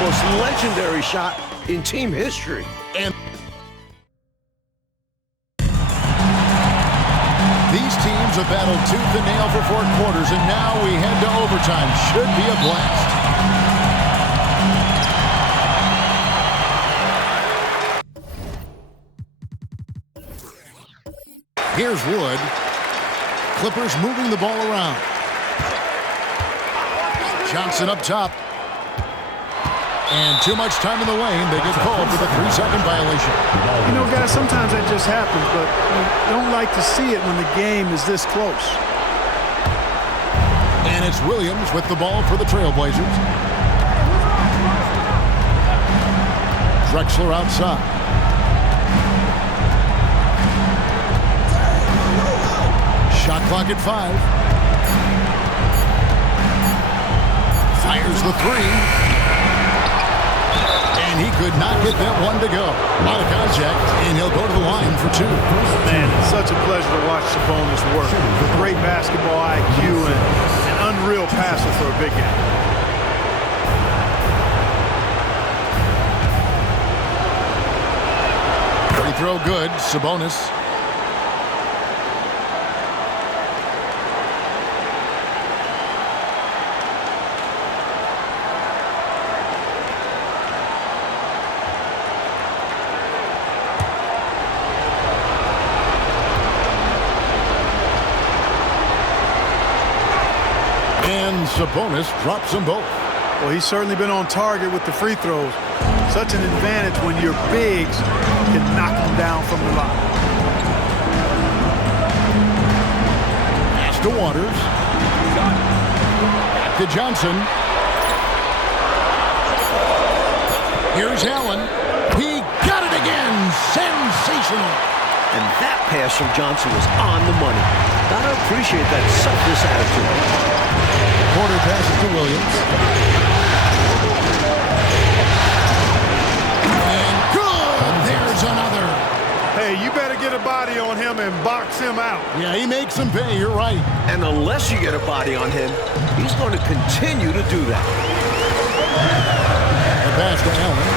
most legendary shot in team history. And these teams have battled tooth and nail for 4 quarters, and now we head to overtime. Should be a blast. Here's Wood. Clippers moving the ball around. Johnson up top. And too much time in the lane. They get called for the 3-second violation. You know, guys, sometimes that just happens, but you don't like to see it when the game is this close. And it's Williams with the ball for the Trailblazers. Drexler outside. Shot clock at 5. Fires the 3. And he could not get that one to go. Out of contact, and he'll go to the line for 2. Man, it's such a pleasure to watch Sabonis work. Great basketball IQ and an unreal passer for a big guy. Free throw good. Sabonis. Sabonis drops them both. Well, he's certainly been on target with the free throws. Such an advantage when your bigs can knock them down from the line. Pass to Waters. Back to Johnson. Here's Allen. He got it again. Sensational. And that pass from Johnson was on the money. Gotta appreciate that selfless attitude. Porter passes to Williams. And good! There's another. Hey, you better get a body on him and box him out. Yeah, he makes him pay. You're right. And unless you get a body on him, he's going to continue to do that. The pass to Allen.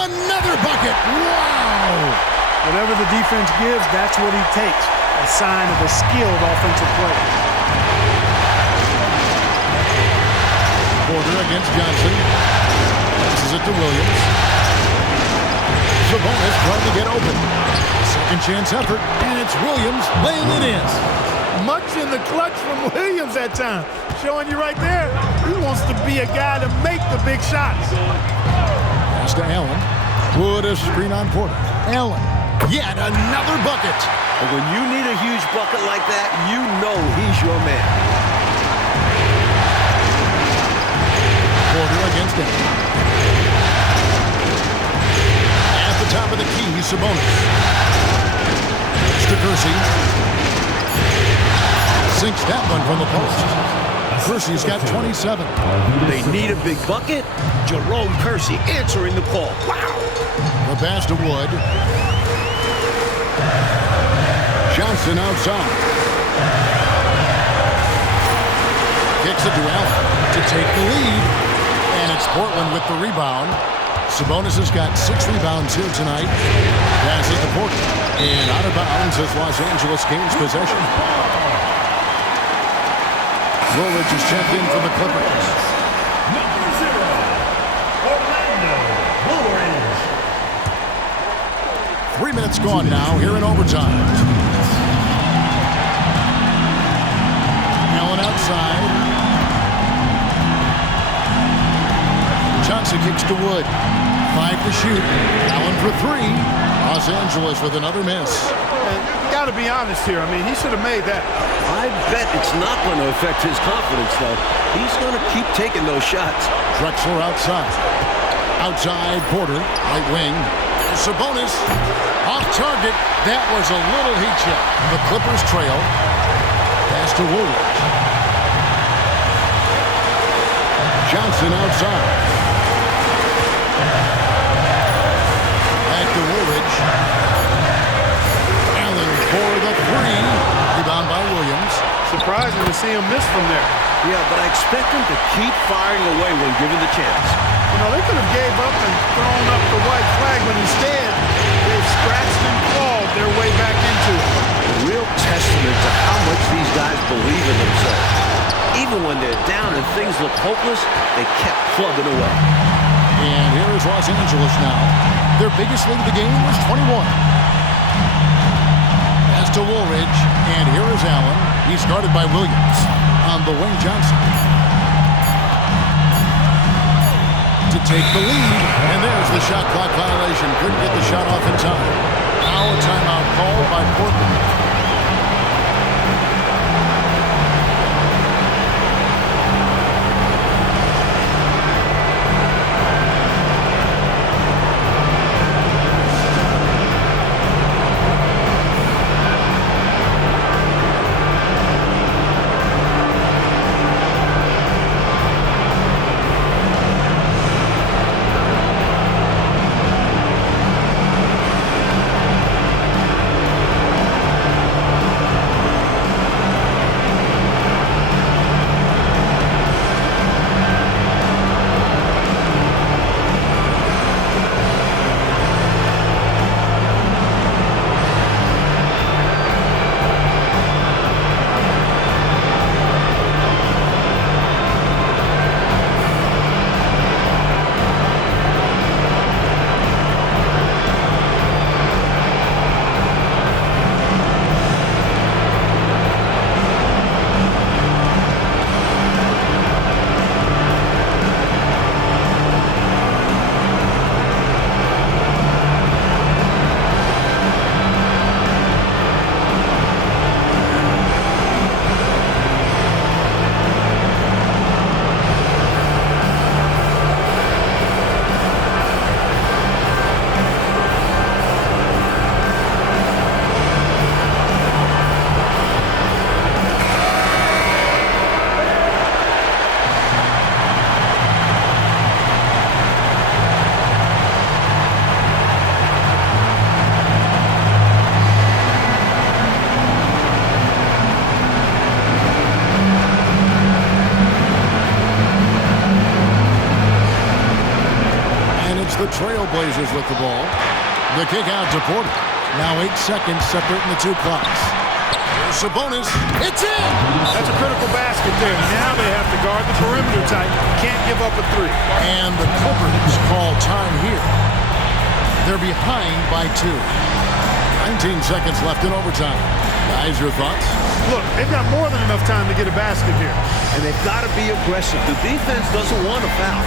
Another bucket. Wow! Whatever the defense gives, that's what he takes. A sign of a skilled offensive player. Porter against Johnson. Passes it to Williams. Sabonis trying to get open. Second chance effort, and it's Williams laying it in. Much in the clutch from Williams that time. Showing you right there, he wants to be a guy to make the big shots. Pass to Allen. Wood a screen on Porter. Allen. Yet another bucket. And when you need a huge bucket like that, you know he's your man. Porter against him. At the top of the key, Sabonis. To Kersey. Sinks that one from the post. Kersey's got 27. They need a big bucket. Jerome Kersey answering the call. Wow. The pass to Wood. Johnson outside. Kicks it to Allen to take the lead. And it's Portland with the rebound. Sabonis has got 6 rebounds here tonight. Passes to Portland. And out of bounds as Los Angeles gains possession. Woolridge is checked in for the Clippers. Number 0, Orlando Woolridge. 3 minutes gone now here in overtime. Allen outside. Johnson kicks to Wood. 5 to shoot. Allen for 3. Los Angeles with another miss. And got to be honest here. I mean, he should have made that. I bet it's not going to affect his confidence, though. He's going to keep taking those shots. Drexler outside. Outside, Porter, right wing. Sabonis off target. That was a little heat check. The Clippers trail. Pass to Woolridge. Johnson outside. Back to Woolridge. Allen for the 3. Rebound by Williams. Surprising to see him miss from there. Yeah, but I expect them to keep firing away when given the chance. You know, they could have gave up and thrown up the white flag, but instead, they've scratched and clawed their way back into it. A real testament to how much these guys believe in themselves. Even when they're down and things look hopeless, they kept plugging away. And here is Los Angeles now. Their biggest lead of the game was 21. Pass to Woolridge, and here is Allen. He's guarded by Williams. On the wing, Johnson. To take the lead, and there's the shot clock violation. Couldn't get the shot off in time. Now a timeout called by Portland. The Trailblazers with the ball. The kick out to Porter. Now 8 seconds separating the two clocks. Here's Sabonis. It's in! That's a critical basket there. Now they have to guard the perimeter tight. Can't give up a three. And the Clippers call time here. They're behind by 2. 19 seconds left in overtime. Guys, your thoughts? Look, they've got more than enough time to get a basket here. And they've got to be aggressive. The defense doesn't want to foul.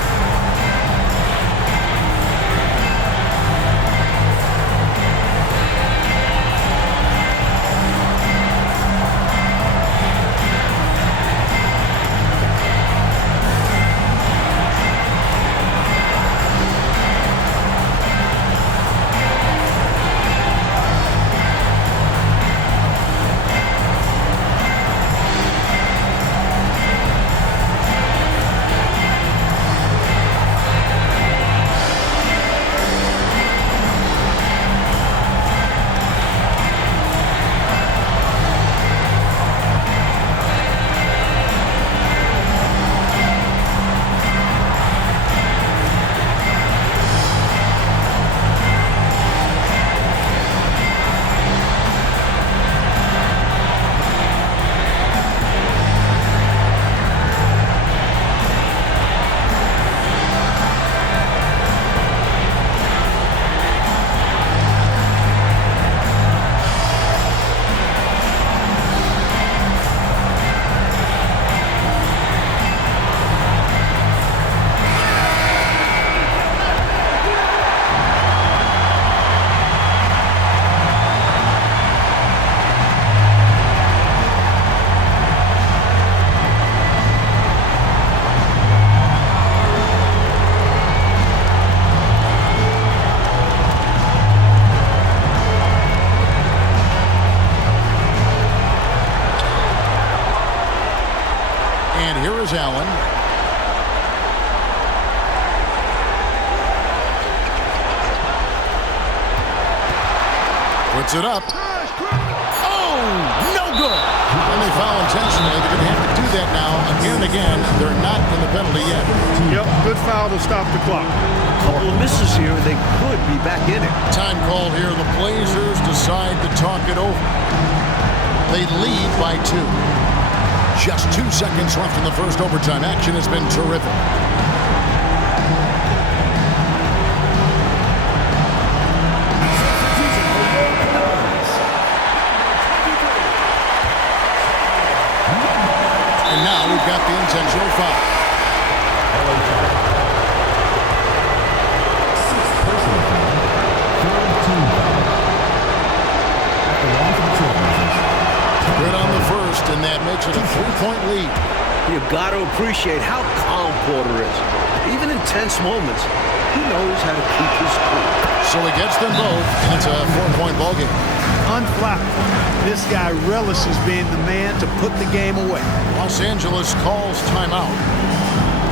Allen. Puts it up. Oh, no good. And they foul intentionally. They're going to have to do that now again and again. They're not in the penalty yet. Yep, good foul to stop the clock. Couple of misses here, they could be back in it. Time called here. The Blazers decide to talk it over. They lead by 2. Just 2 seconds left in the first overtime. Action has been terrific. And now we've got the intentional foul. Good on the first, and that makes it a 3-point lead. You got to appreciate how calm Porter is. Even in tense moments, he knows how to keep his cool. So he gets them both, and it's a 4-point ballgame. Unflappable. This guy relishes being the man to put the game away. Los Angeles calls timeout.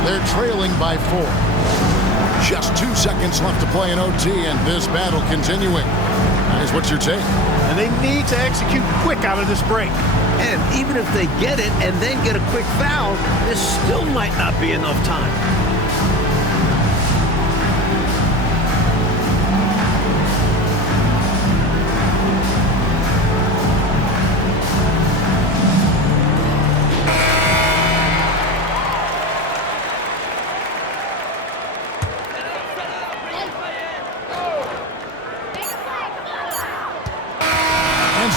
They're trailing by 4. Just 2 seconds left to play in OT, and this battle continuing. Guys, what's your take? And they need to execute quick out of this break. And even if they get it and then get a quick foul, there still might not be enough time.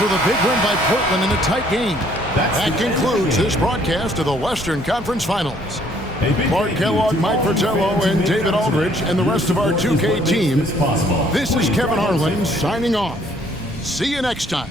With a big win by Portland in a tight game. That concludes this broadcast of the Western Conference Finals. Mark Kellogg, Mike Fratello, and David Aldridge, and the rest of our 2K team. This is Kevin Harlan signing off. See you next time.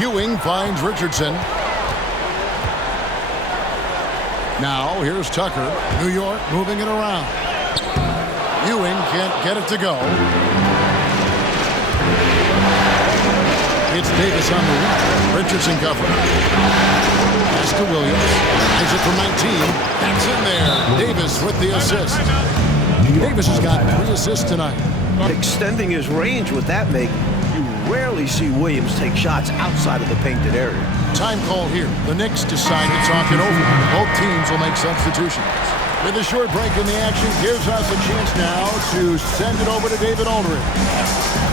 Ewing finds Richardson. Now, here's Tucker. New York moving it around. Ewing can't get it to go. It's Davis on the right. Richardson covering. Pass to Williams. Is it from 19? That's in there. Davis with the assist. Davis has got 3 assists tonight. Extending his range with that make, you rarely see Williams take shots outside of the painted area. Time call here. The Knicks decide to talk it over. Both teams will make substitutions. With a short break in the action, gives us a chance now to send it over to David Aldridge.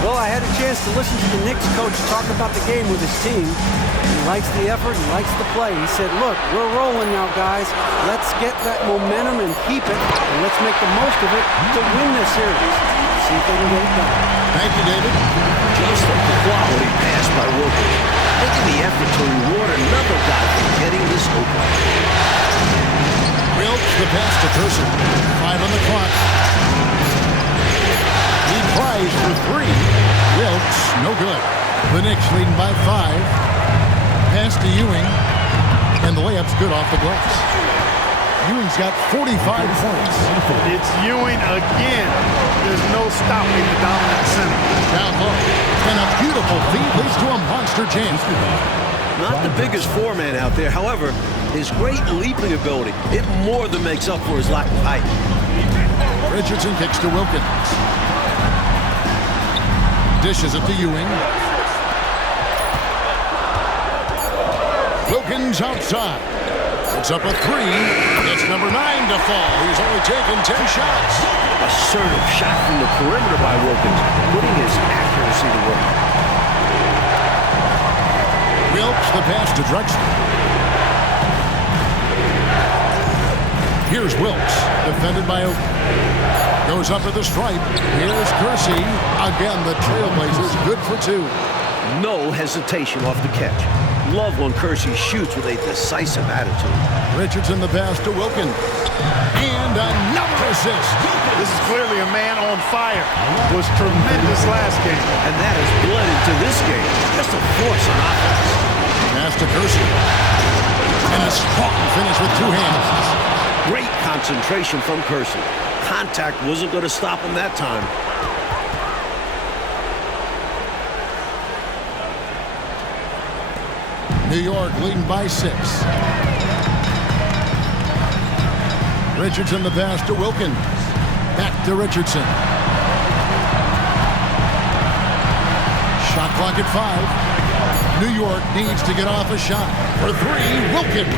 Well, I had a chance to listen to the Knicks coach talk about the game with his team. He likes the effort, he likes the play. He said, look, we're rolling now, guys. Let's get that momentum and keep it, and let's make the most of it to win this series. See if they can get it done. Thank you, David. Just a quality pass by Wilkins, making the effort to reward another guy for getting this open. Wilkes the pass to Person. 5 on the clock. He tries for 3. Wilkes, no good. The Knicks leading by 5. Pass to Ewing. And the layup's good off the glass. Ewing's got 45 points. It's Ewing again. There's no stopping the dominant center. Down low. And a beautiful feed leads to a monster jam. Not the biggest foreman out there. However, his great leaping ability, it more than makes up for his lack of height. Richardson kicks to Wilkins. Dishes it to Ewing. Wilkins outside. It's up a 3. It's number 9 to fall. He's only taken 10 shots. Assertive shot from the perimeter by Wilkins, putting his accuracy to work. Wilkes the pass to Drexler. Here's Wilkes, defended by Oak. Goes up at the stripe. Here's Kersey. Again, the Trailblazers good for 2. No hesitation off the catch. Love when Kersey shoots with a decisive attitude. Richardson the pass to Wilkins. And another assist. This is clearly a man on fire. Was tremendous last game. And that has bled into this game. Just a force on offense. Pass to Kersey. And a strong finish with 2 hands. Great concentration from Kersey. Contact wasn't going to stop him that time. New York leading by 6. Richardson the pass to Wilkins. Back to Richardson. Shot clock at 5. New York needs to get off a shot. For 3, Wilkins.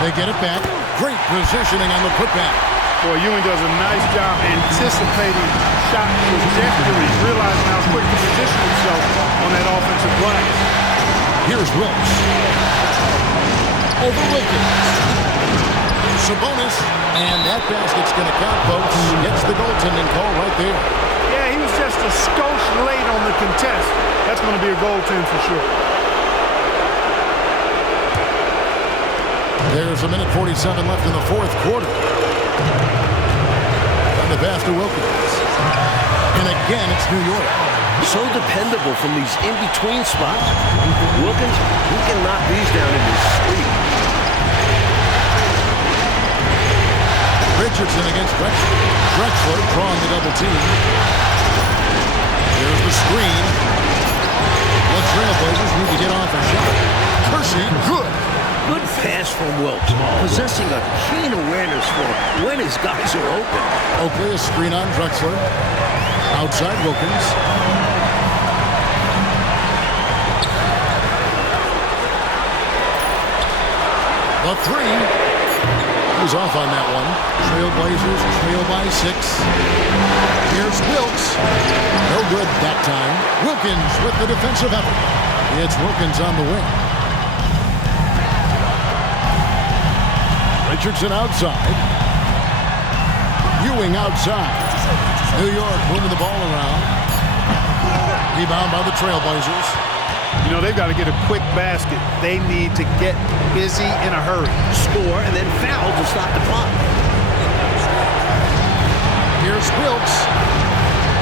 They get it back. Great positioning on the putback. Boy, Ewing does a nice job anticipating shot trajectory, realizing how quick to position himself on that offensive glass. Here's Wilkes. Over Wilkins. Sabonis. And that basket's going to count, folks. Gets the goaltending call right there. Yeah, he was just a skosh late on the contest. That's going to be a goaltend for sure. There's a minute 47 left in the 4th quarter. And the pass to Wilkins. And again, it's New York. So dependable from these in-between spots. Wilkins, he can knock these down in his sleep. Richardson against Drexler. Drexler drawing the double team. Here's the screen. The Trailblazers need to get off a shot. Kersey, good. Good pass from Wilkes, possessing a keen awareness for when his guys are open. Oakley, a screen on Drexler. Outside Wilkins. The 3. He's off on that one. Trailblazers trail by 6. Here's Wilkes. No good that time. Wilkins with the defensive effort. It's Wilkins on the wing. Richardson outside. Ewing outside. New York moving the ball around. Rebound by the Trailblazers. You know, they've got to get a quick basket. They need to get busy in a hurry. Score and then foul to stop the clock. Here's Wilkes.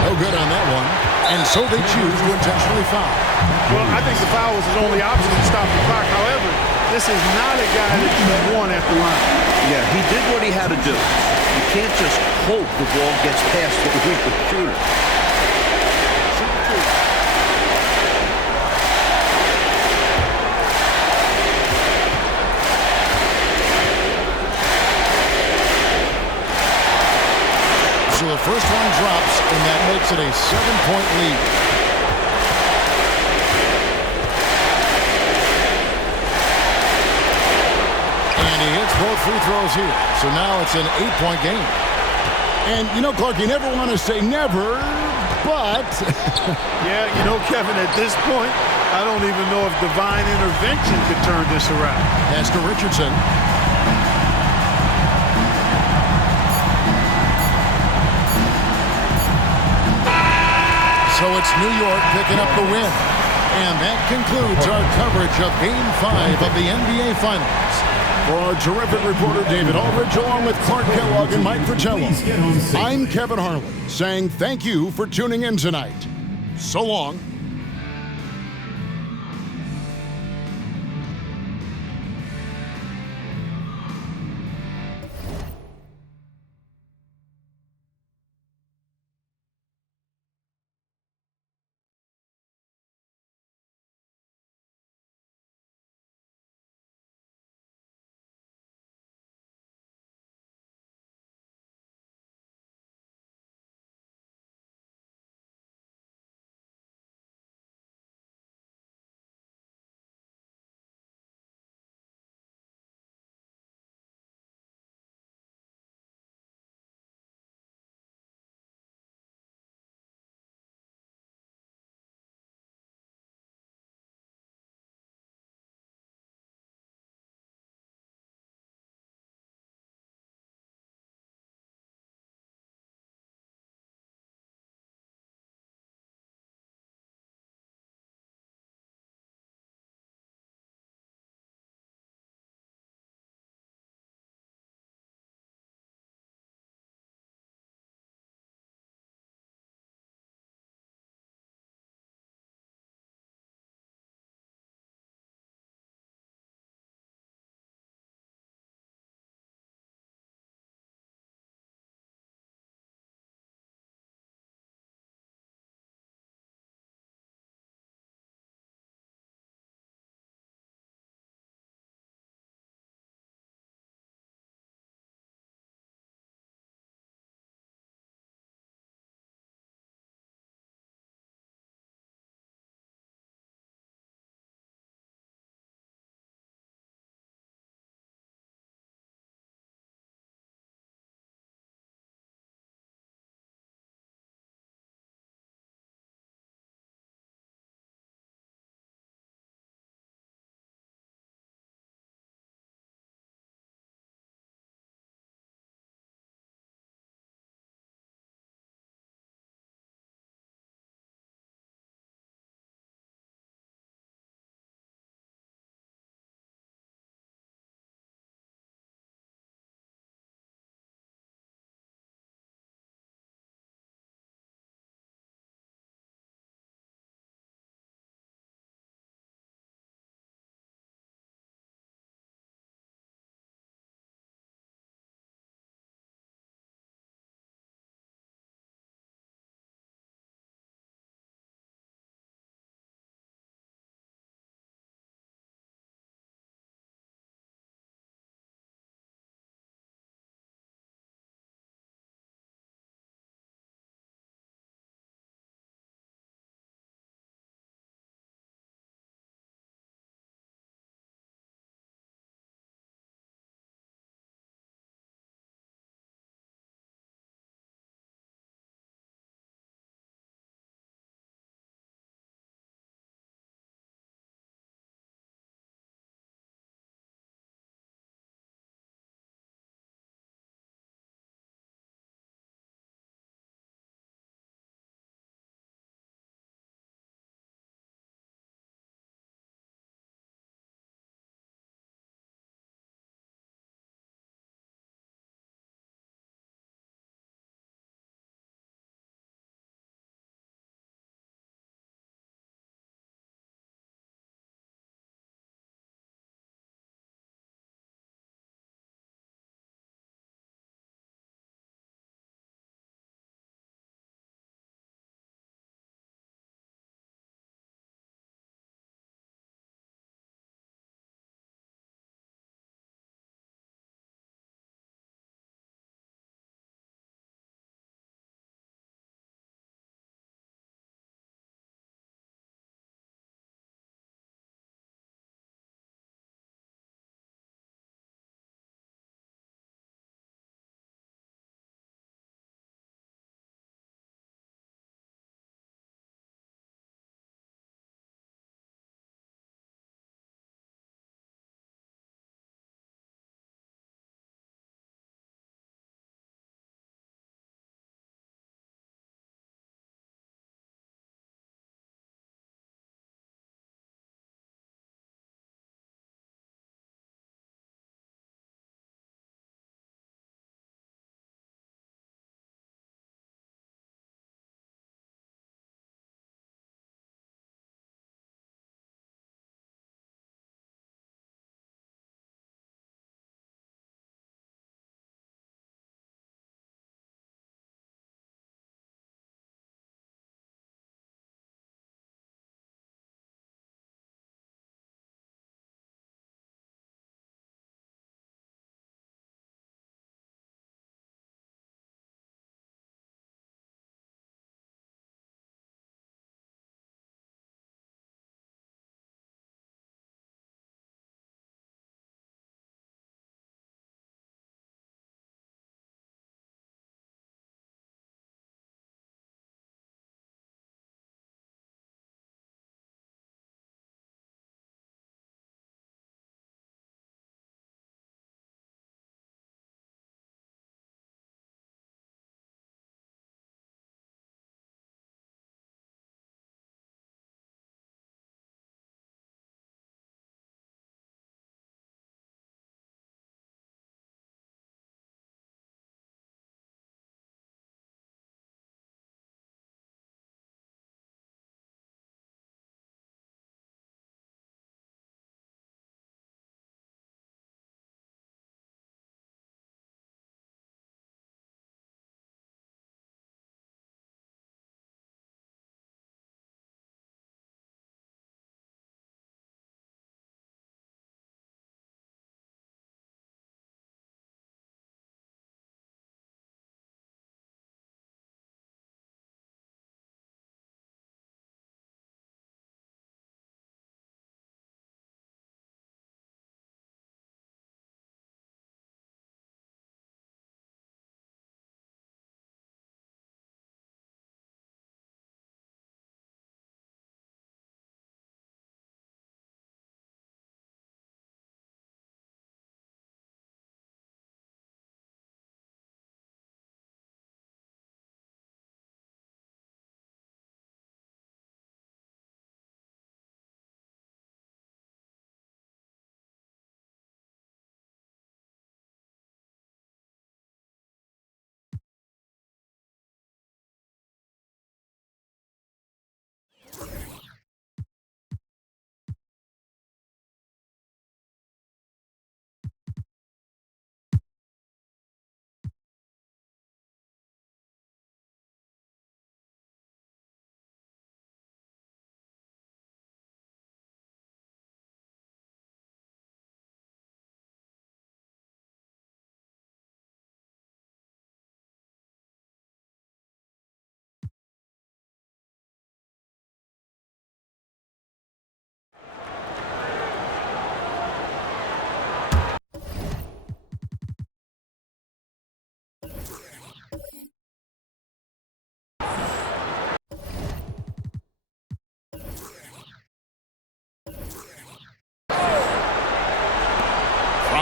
No good on that one. and so they choose to intentionally foul. Well, I think the foul was his only option to stop the clock. However, this is not a guy that you want at the line. Yeah, he did what he had to do. You can't just hope the ball gets past the weaker shooter. So the first one drops, and that makes it a 7-point lead. And he hits both free throws here. So now it's an 8-point game. And, you know, Clark, you never want to say never, but... Yeah, you know, Kevin, at this point, I don't even know if divine intervention could turn this around. As to Richardson. So it's New York picking up the win. And that concludes our coverage of Game 5 of the NBA Finals. For our terrific reporter, David Aldridge, along with Clark Kellogg and Mike Fratello, I'm Kevin Harlan, saying thank you for tuning in tonight. So long.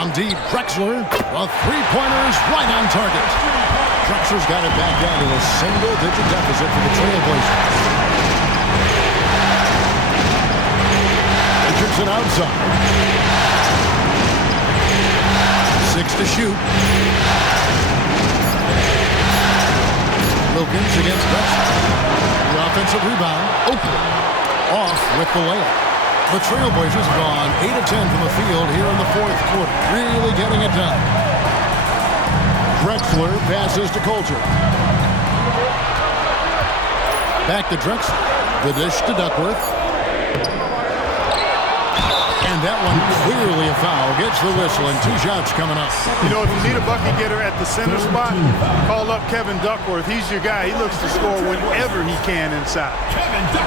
From deep, Drexler. A three-pointer is right on target. Drexler's got it back down to a single-digit deficit for the Trailblazers. Richardson outside. 6 to shoot. Wilkins against Drexler. The offensive rebound. Open. Off with the layup. The Trailblazers have gone 8 of 10 from the field here in the fourth quarter. Really getting it done. Drexler passes to Coulter. Back to Drexler. The dish to Duckworth. And that one clearly a foul. Gets the whistle and 2 shots coming up. You know, if you need a bucket getter at the center spot, call up Kevin Duckworth. He's your guy. He looks to score whenever he can inside.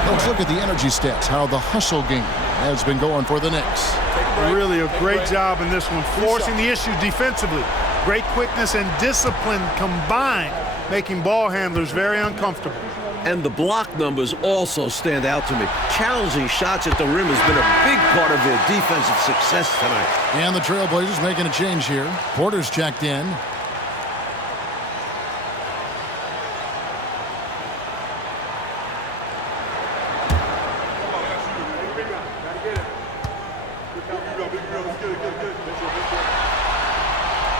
Let's look at the energy stats, how the hustle game has been going for the Knicks. Really a great job in this one, forcing the issue defensively. Great quickness and discipline combined, making ball handlers very uncomfortable. And the block numbers also stand out to me. Challenging shots at the rim has been a big part of their defensive success tonight. And the Trailblazers making a change here. Porter's checked in.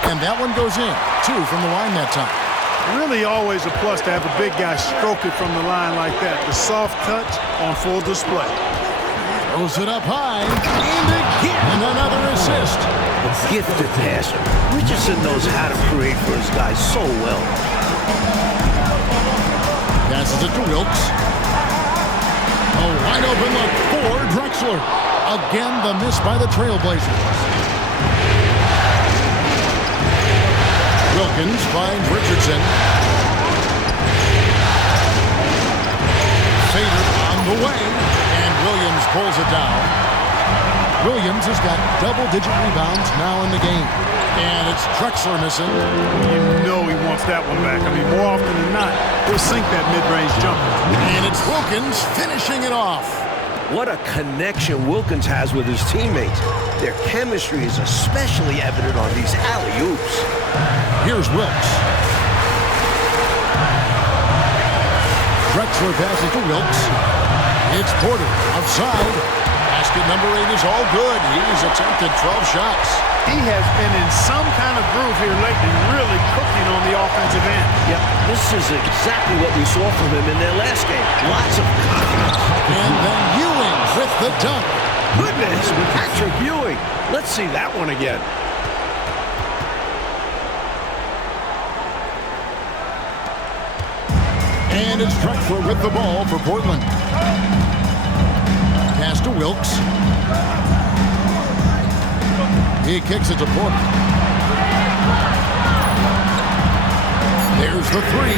And that one goes in. 2 from the line that time. Really always a plus to have a big guy stroke it from the line like that. The soft touch on full display. Throws it up high. And again, another assist. A gifted passer. Richardson knows how to create for his guys so well. Passes it to Wilkes. A wide open look for Drexler. Again, the miss by the Trailblazers. Wilkins finds Richardson. Sater on the way, and Williams pulls it down. Williams has got double-digit rebounds now in the game. And it's Drexler missing. You know he wants that one back. I mean, more often than not, he'll sink that mid-range jumper. And it's Wilkins finishing it off. What a connection Wilkins has with his teammates. Their chemistry is especially evident on these alley-oops. Here's Wilkes. Drexler passes to Wilkes. It's Porter outside. Basket number 8 is all good. He's attempted 12 shots. He has been in some kind of groove here lately, really cooking on the offensive end. Yep, this is exactly what we saw from him in their last game. Lots of confidence. And then Ewing with the dunk. Goodness, Patrick Ewing. Let's see that one again. And it's Drexler with the ball for Portland. Pass to Wilkes. He kicks it to Porter. There's the 3.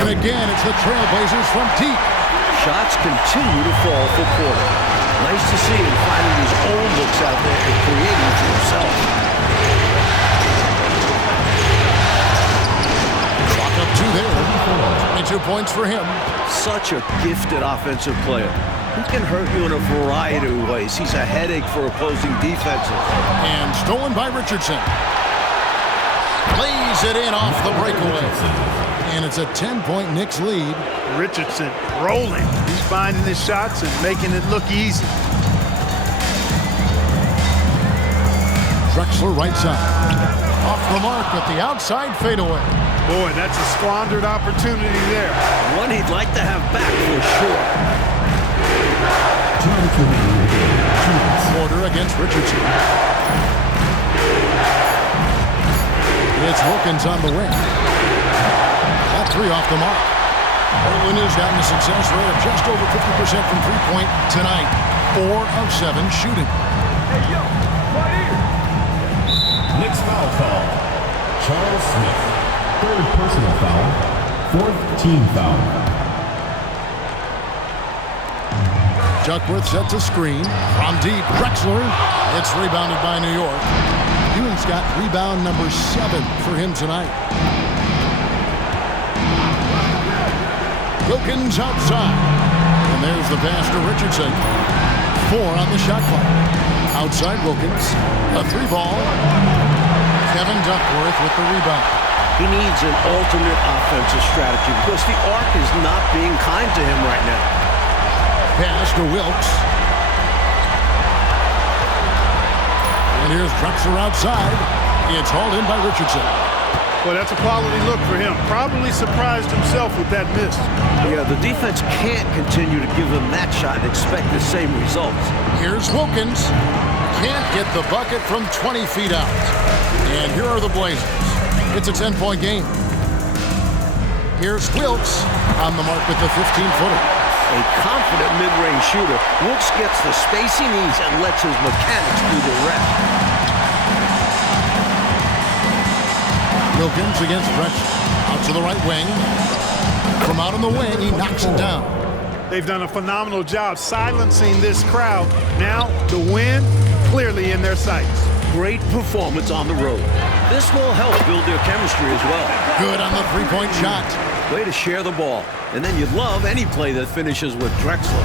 And again, it's the Trailblazers from deep. Shots continue to fall for Porter. Nice to see him finding his own looks out there and creating for himself. Clock up 2 there. 22 points for him. Such a gifted offensive player. He can hurt you in a variety of ways. He's a headache for opposing defenses. And stolen by Richardson. Plays it in off the breakaway. And it's a 10-point Knicks lead. Richardson rolling. He's finding his shots and making it look easy. Drexler right side. Off the mark at the outside fadeaway. Boy, that's a squandered opportunity there. One he'd like to have back for sure. Porter against Richardson. It's Wilkins on the wing. That 3 off the mark. Portland has gotten a success rate of just over 50% from three-point tonight. 4 of 7 shooting. Knicks foul call. Charles Smith. 3rd personal foul. 4th team foul. Duckworth sets a screen. From deep, Drexler. It's rebounded by New York. Ewing's got rebound number 7 for him tonight. Wilkins outside. And there's the pass to Richardson. 4 on the shot clock. Outside Wilkins. A 3 ball. Kevin Duckworth with the rebound. He needs an alternate offensive strategy because the arc is not being kind to him right now. Pass to Wilkes. And here's Drexler outside. It's hauled in by Richardson. Well, that's a quality look for him. Probably surprised himself with that miss. Yeah, the defense can't continue to give him that shot and expect the same results. Here's Wilkins. Can't get the bucket from 20 feet out. And here are the Blazers. It's a 10-point game. Here's Wilkes on the mark with the 15-footer. A confident mid-range shooter, Wilkes gets the space he needs and lets his mechanics do the rest. Wilkins against Drexler. Out to the right wing. From out on the wing, he knocks it down. They've done a phenomenal job silencing this crowd. Now, the win clearly in their sights. Great performance on the road. This will help build their chemistry as well. Good on the three-point shot. Way to share the ball. And then you'd love any play that finishes with Drexler.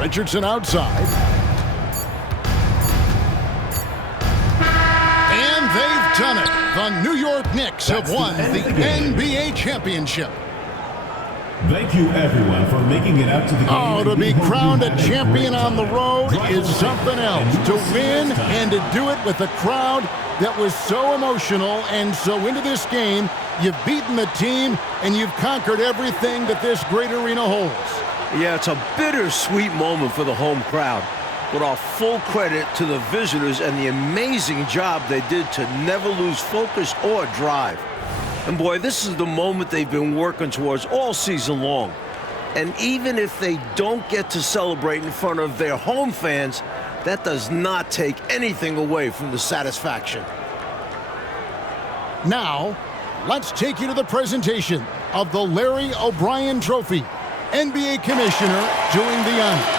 Richardson outside. And they've done it. The New York Knicks have won the NBA championship. Thank you, everyone, for making it out to the game. Oh, to be crowned a champion on the road is something else. To win and to do it with a crowd that was so emotional and so into this game, you've beaten the team and you've conquered everything that this great arena holds. Yeah, it's a bittersweet moment for the home crowd. But our full credit to the visitors and the amazing job they did to never lose focus or drive. And boy, this is the moment they've been working towards all season long. And even if they don't get to celebrate in front of their home fans, that does not take anything away from the satisfaction. Now, let's take you to the presentation of the Larry O'Brien Trophy. NBA Commissioner doing the honors.